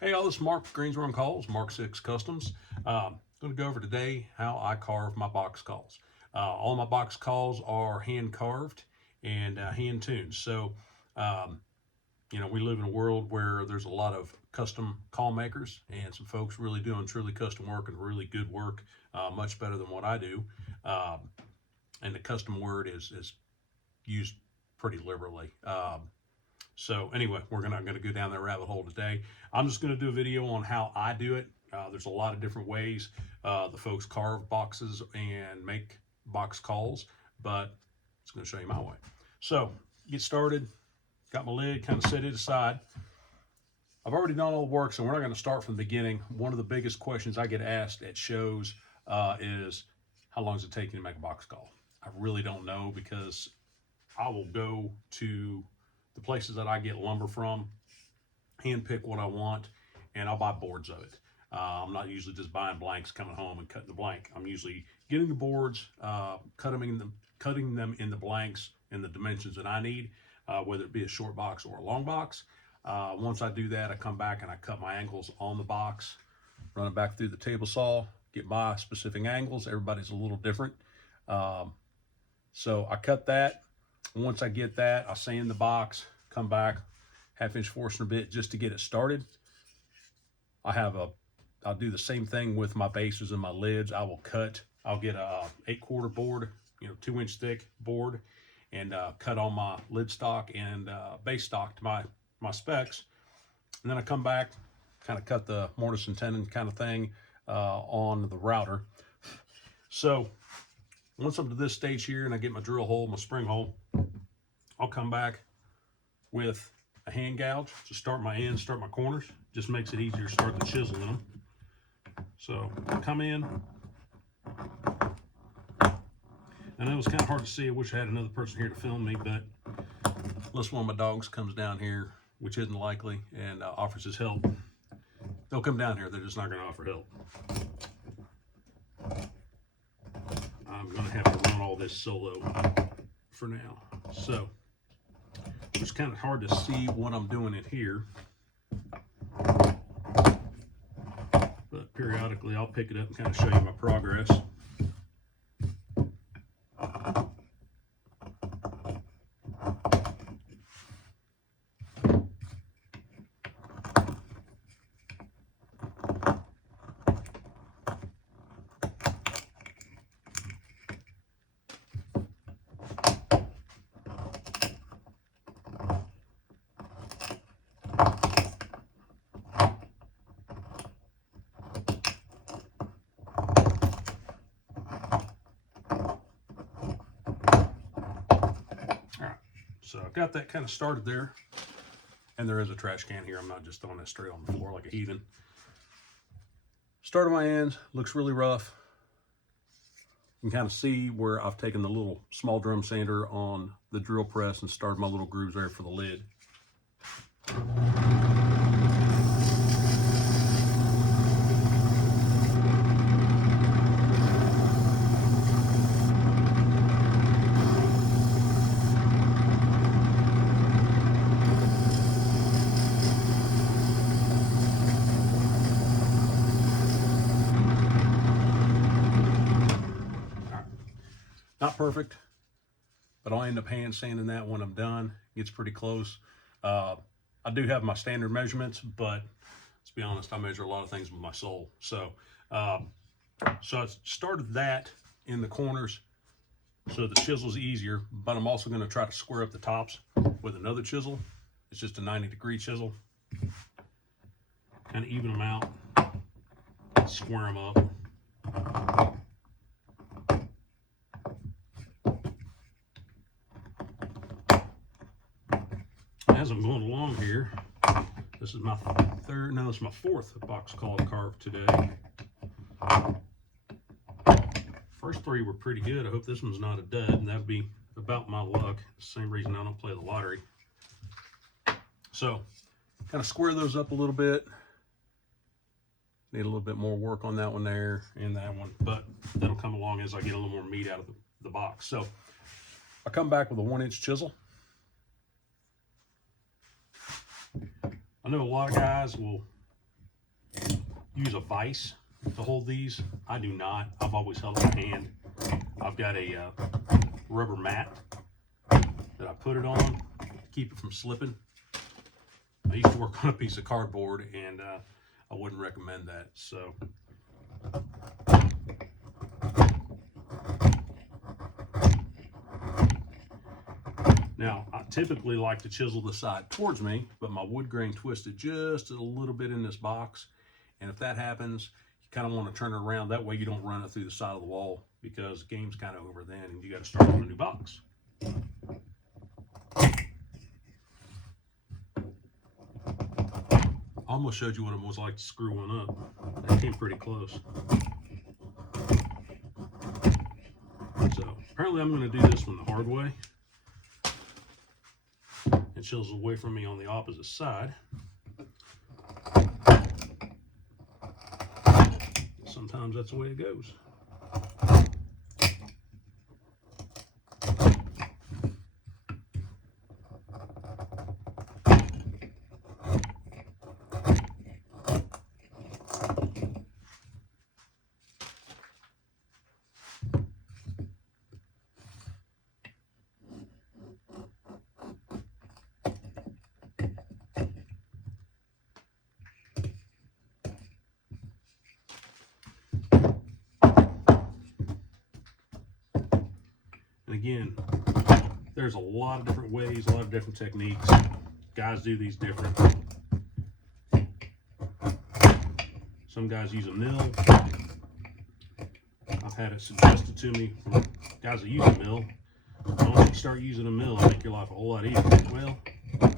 Hey, all, this is Mark with Greensboro and Calls, Mark 6 Customs. I'm going to go over today how I carve my box calls. All my box calls are hand carved and hand tuned. So, um, we live in a world where there's a lot of custom call makers and some folks really doing truly custom work and really good work, much better than what I do. Um, and the custom word is used pretty liberally. So anyway, we're not going to go down that rabbit hole today. I'm just going to do a video on how I do it. There's a lot of different ways the folks carve boxes and make box calls, but I'm just going to show you my way. So get started, got my lid, kind of set it aside. I've already done all the work, so we're not going to start from the beginning. One of the biggest questions I get asked at shows is, how long does it take you to make a box call? I really don't know, because I will go to the places that I get lumber from, hand pick what I want, and I'll buy boards of it. I'm not usually just buying blanks, coming home and cutting the blank. I'm usually getting the boards, cutting them in the blanks in the dimensions that I need, whether it be a short box or a long box. Once I do that, I come back and I cut my angles on the box, run it back through the table saw, get my specific angles. Everybody's a little different. So I cut that. Once I get that, I sand the box, come back, 1/2-inch Forstner bit just to get it started. I'll do the same thing with my bases and my lids. I'll get a 8/4 board, 2-inch thick board, and cut on my lid stock and base stock to my specs. And then I come back, kind of cut the mortise and tenon kind of thing on the router. So once I'm to this stage here and I get my drill hole, my spring hole, I'll come back with a hand gouge to start my ends, start my corners. Just makes it easier to start the chisel in them. So I come in, and it was kind of hard to see. I wish I had another person here to film me, but unless one of my dogs comes down here, which isn't likely, and offers his help, they'll come down here. They're just not going to offer help. I'm going to have to run all this solo for now. So it's kind of hard to see what I'm doing in here, but periodically I'll pick it up and kind of show you my progress. So I've got that kind of started there, and there is a trash can here. I'm not just throwing that straight on the floor like a heathen. Started my ends, looks really rough. You can kind of see where I've taken the little small drum sander on the drill press and started my little grooves there for the lid. Not perfect, but I'll end up hand sanding that when I'm done. Gets pretty close. I do have my standard measurements, but let's be honest, I measure a lot of things with my soul. So I started that in the corners so the chisel's easier, but I'm also going to try to square up the tops with another chisel. It's just a 90-degree chisel. Kind of even them out, square them up. As I'm going along here, this is my fourth box call carve today. First three were pretty good. I hope this one's not a dud, and that'd be about my luck. Same reason I don't play the lottery. So, kind of square those up a little bit. Need a little bit more work on that one there and that one, but that'll come along as I get a little more meat out of the box. So, I come back with a 1-inch chisel. I know a lot of guys will use a vise to hold these. I do not. I've always held it in hand. I've got a rubber mat that I put it on to keep it from slipping. I used to work on a piece of cardboard, and I wouldn't recommend that. So now I typically like to chisel the side towards me, but my wood grain twisted just a little bit in this box, and if that happens, you kind of want to turn it around. That way you don't run it through the side of the wall, because the game's kind of over then and you got to start on a new box. I almost showed you what it was like to screw one up. That came pretty close. So apparently I'm going to do this one the hard way. It chisels away from me on the opposite side. Sometimes that's the way it goes. And again, there's a lot of different ways, a lot of different techniques. Guys do these different. Some guys use a mill. I've had it suggested to me from guys that use a mill. Why don't you start using a mill and make your life a whole lot easier? Well, I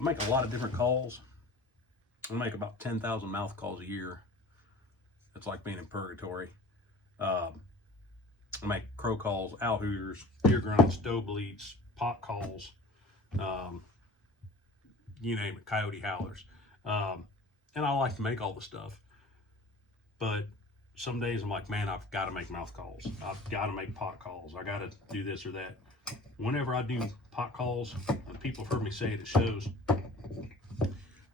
make a lot of different calls. I make about 10,000 mouth calls a year. It's like being in purgatory. I make crow calls, owl hooters, deer grunts, doe bleats, pot calls, you name it, coyote howlers. And I like to make all the stuff. But some days I'm like, man, I've got to make mouth calls. I've got to make pot calls. I got to do this or that. Whenever I do pot calls, and people have heard me say it at shows, I'm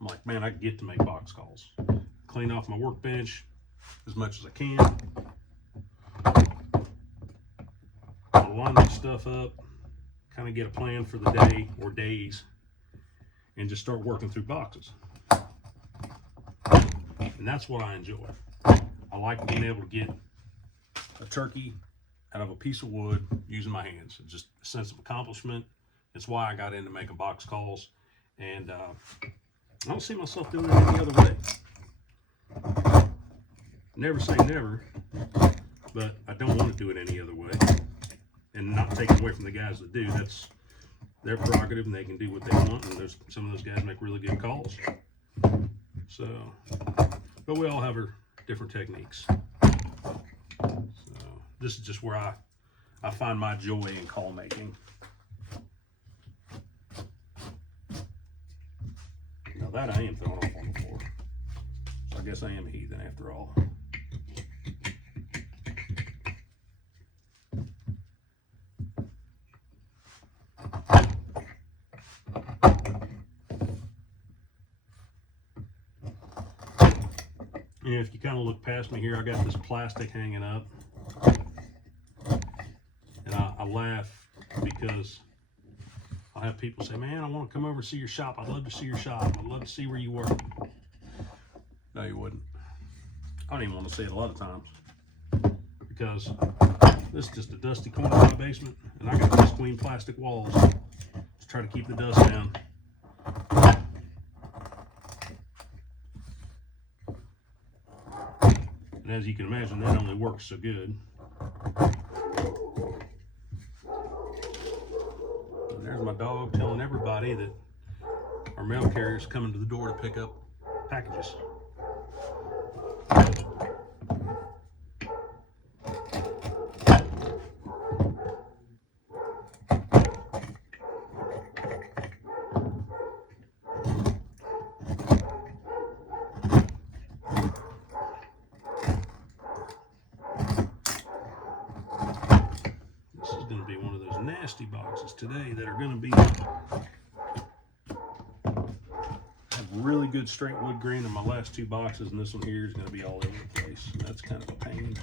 like, man, I get to make box calls. Clean off my workbench as much as I can. I'll line this stuff up, kind of get a plan for the day or days, and just start working through boxes. And that's what I enjoy. I like being able to get a turkey out of a piece of wood using my hands. It's just a sense of accomplishment. It's why I got into making box calls, and I don't see myself doing it any other way. Never say never, but I don't want to do it any other way. And not taking away from the guys that do. That's their prerogative, and they can do what they want. And there's some of those guys make really good calls. So, but we all have our different techniques. So this is just where I find my joy in call making. Now that I am throwing off on the floor. So I guess I am a heathen after all. And if you kind of look past me here, I got this plastic hanging up. And I laugh because I'll have people say, man, I want to come over and see your shop. I'd love to see your shop. I'd love to see where you work. No, you wouldn't. I don't even want to say it a lot of times, because this is just a dusty corner of my basement, and I got these clean plastic walls to try to keep the dust down. And as you can imagine, that only works so good. And there's my dog telling everybody that our mail carrier is coming to the door to pick up packages. Boxes today that are going to be have really good straight wood grain in my last two boxes, and this one here is going to be all over the place. And that's kind of a pain.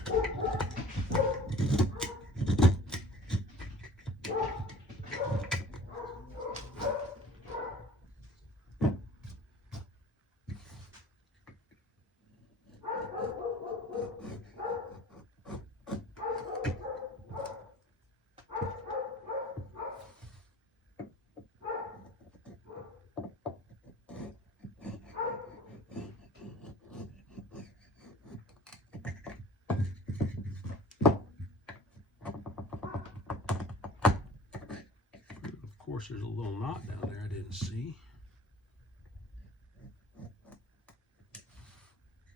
Of course, there's a little knot down there I didn't see.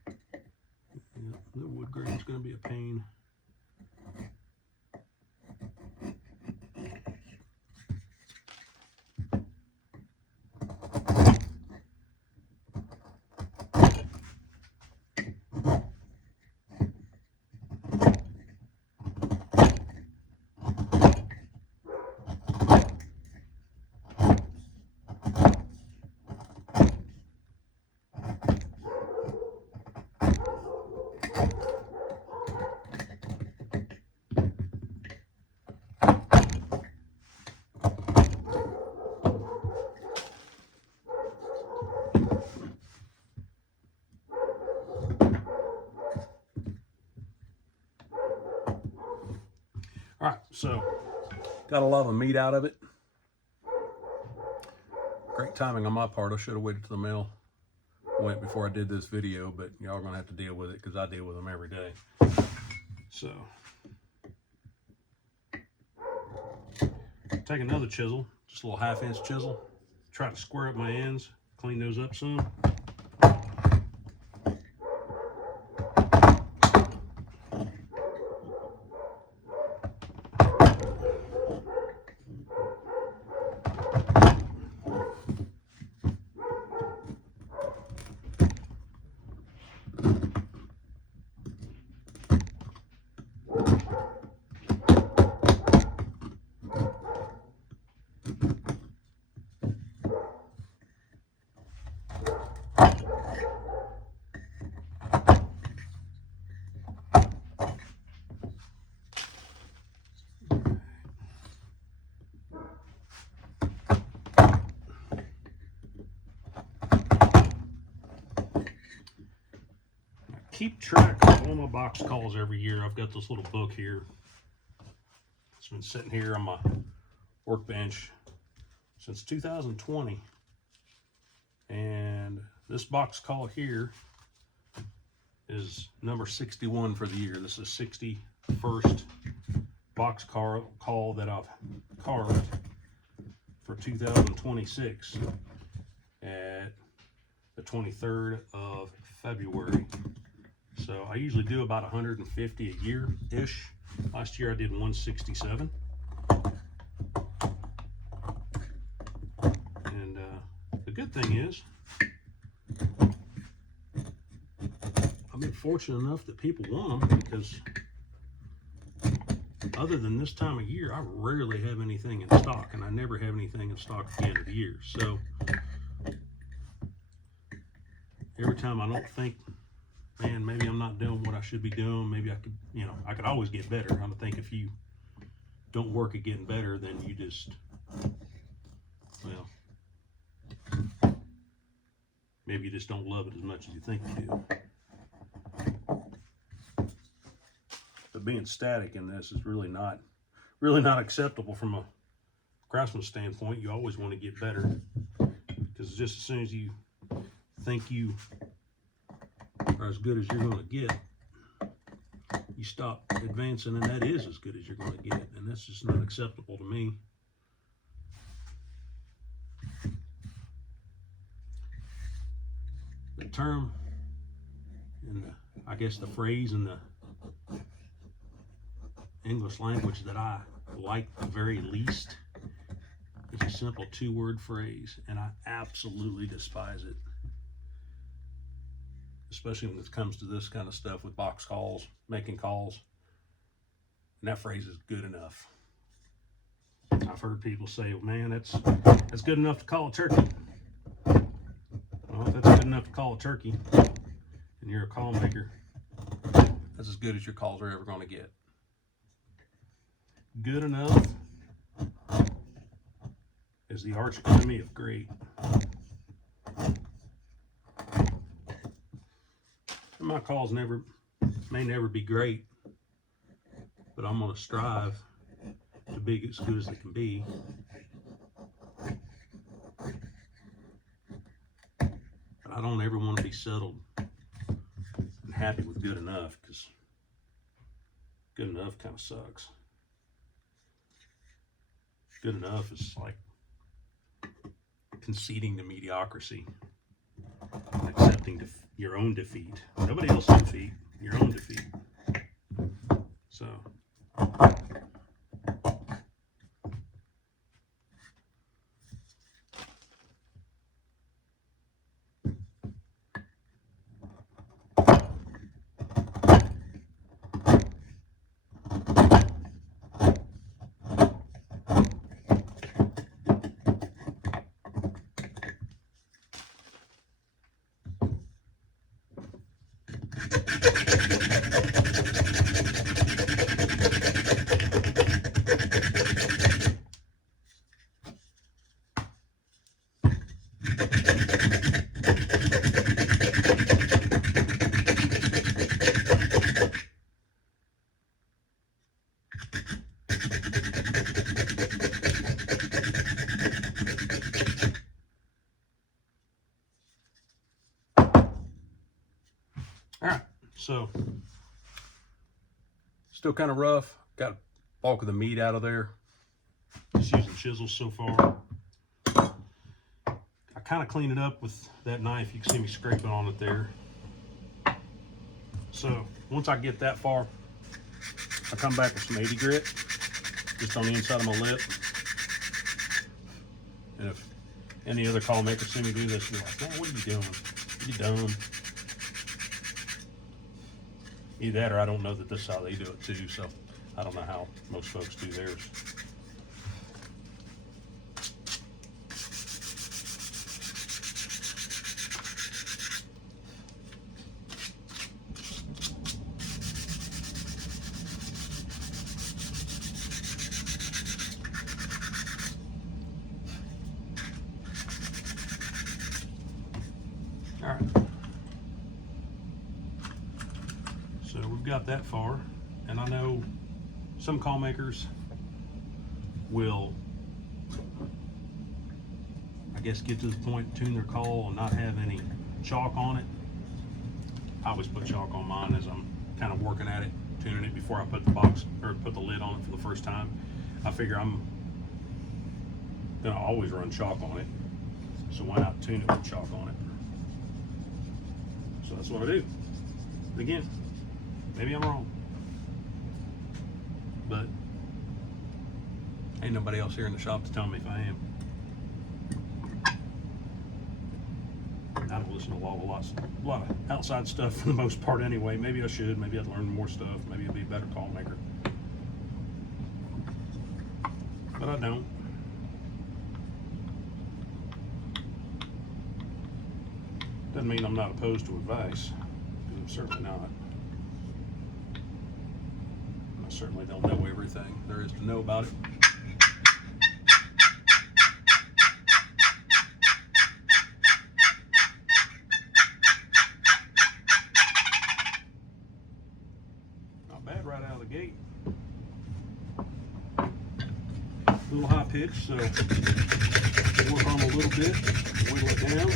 Yeah, the wood grain is going to be a pain. All right, so got a lot of meat out of it. Great timing on my part. I should have waited till the mail went before I did this video, but y'all are gonna have to deal with it because I deal with them every day. So take another chisel, just a little 1/2-inch chisel, try to square up my ends, clean those up some. Keep track of all my box calls every year. I've got this little book here. It's been sitting here on my workbench since 2020. And this box call here is number 61 for the year. This is 61st box call that I've carved for 2026 at the 23rd of February. So I usually do about 150 a year-ish. Last year I did 167. And the good thing is, I've been fortunate enough that people want them, because other than this time of year, I rarely have anything in stock, and I never have anything in stock at the end of the year. So every time I don't think, man, maybe I'm not doing what I should be doing, maybe I could, I could always get better. I think if you don't work at getting better, then you just, well, maybe you just don't love it as much as you think you do. But being static in this is really not acceptable from a craftsman standpoint. You always want to get better, because just as soon as you think you are as good as you're going to get, you stop advancing, and that is as good as you're going to get, and that's just not acceptable to me. The term, and I guess the phrase in the English language that I like the very least is a simple 2-word phrase, and I absolutely despise it. Especially when it comes to this kind of stuff with box calls, making calls. And that phrase is good enough. I've heard people say, well, man, that's good enough to call a turkey. Well, if good enough to call a turkey, and you're a call maker, that's as good as your calls are ever going to get. Good enough is the arch enemy of great. And my calls may never be great, but I'm going to strive to be as good as they can be. But I don't ever want to be settled and happy with good enough, because good enough kind of sucks. Good enough is like conceding to mediocrity, accepting your own defeat. Nobody else's defeat, your own defeat. So, all right, so still kind of rough. Got bulk of the meat out of there. Just using chisels so far. I kind of cleaned it up with that knife. You can see me scraping on it there. So once I get that far, I come back with some 80 grit, just on the inside of my lip. And if any other call maker see me do this, they're like, man, what are you doing? Are you dumb? Either that, or I don't know that this is how they do it too, so I don't know how most folks do theirs. All right. So we've got that far, and I know some call makers will, I guess, get to the point, tune their call and not have any chalk on it. I always put chalk on mine as I'm kind of working at it, tuning it before I put the box or put the lid on it for the first time. I figure I'm gonna always run chalk on it, so why not tune it with chalk on it? So that's what I do. Again, maybe I'm wrong, but ain't nobody else here in the shop to tell me if I am. I don't listen to a lot of outside stuff for the most part anyway. Maybe I should. Maybe I'd learn more stuff. Maybe I'd be a better call maker. But I don't. Doesn't mean I'm not opposed to advice, because I'm certainly not. I certainly don't know everything there is to know about it. Not bad right out of the gate. A little high pitch, so we'll work on a little bit, wiggle it down.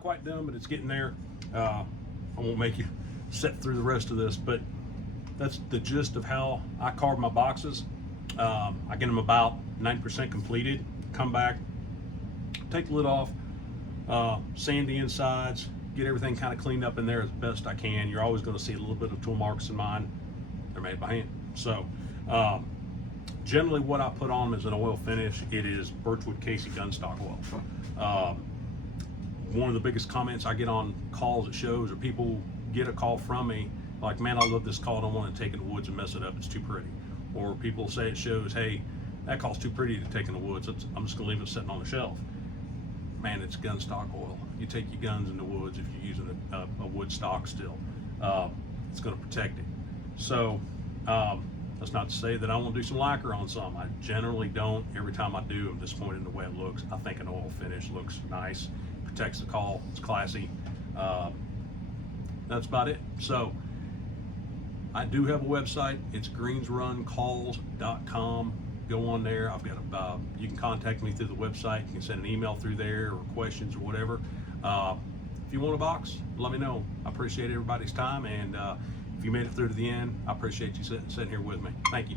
not quite done, but it's getting there. I won't make you sit through the rest of this, but that's the gist of how I carve my boxes. I get them about 90% completed, come back, take the lid off, sand the insides, get everything kind of cleaned up in there as best I can. You're always going to see a little bit of tool marks in mine. They're made by hand. So generally what I put on them is an oil finish. It is Birchwood Casey gunstock oil. One of the biggest comments I get on calls at shows, or people get a call from me like, man, I love this call, I don't want to take in the woods and mess it up, it's too pretty. Or people say at shows, hey, that call's too pretty to take in the woods, I'm just gonna leave it sitting on the shelf. Man, it's gunstock oil. You take your guns in the woods if you're using a wood stock still. It's gonna protect it. So that's not to say that I won't do some lacquer on some. I generally don't. Every time I do, I'm disappointed in the way it looks. I think an oil finish looks nice, protects the call, it's classy. That's about it. So I do have a website. It's greensruncalls.com. Go on there. I've got you can contact me through the website. You can send an email through there, or questions or whatever. If you want a box, let me know. I appreciate everybody's time, and if you made it through to the end, I appreciate you sitting here with me. Thank you.